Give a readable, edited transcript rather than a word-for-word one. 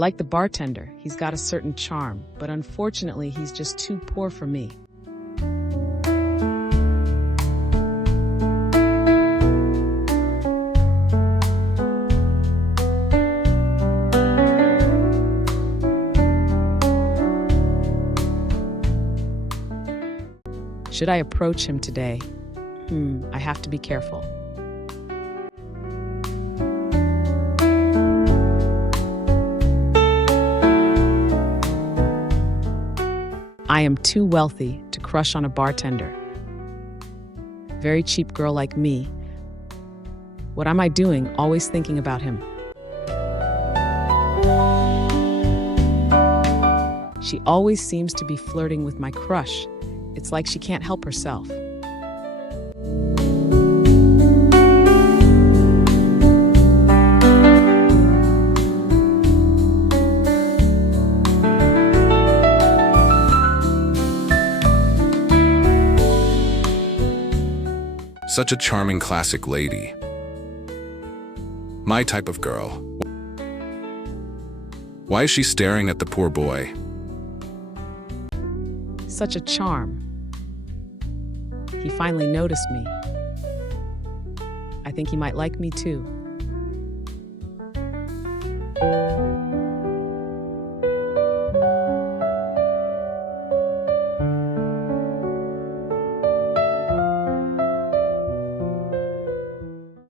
like the bartender. He's got a certain charm, but unfortunately, he's just too poor for me. Should I approach him today? I have to be careful. I am too wealthy to crush on a bartender. Very cheap girl like me. What am I doing, always thinking about him? She always seems to be flirting with my crush. It's like she can't help herself. Such a charming classic lady. My type of girl. Why is she staring at the poor boy? Such a charm. He finally noticed me. I think he might like me too.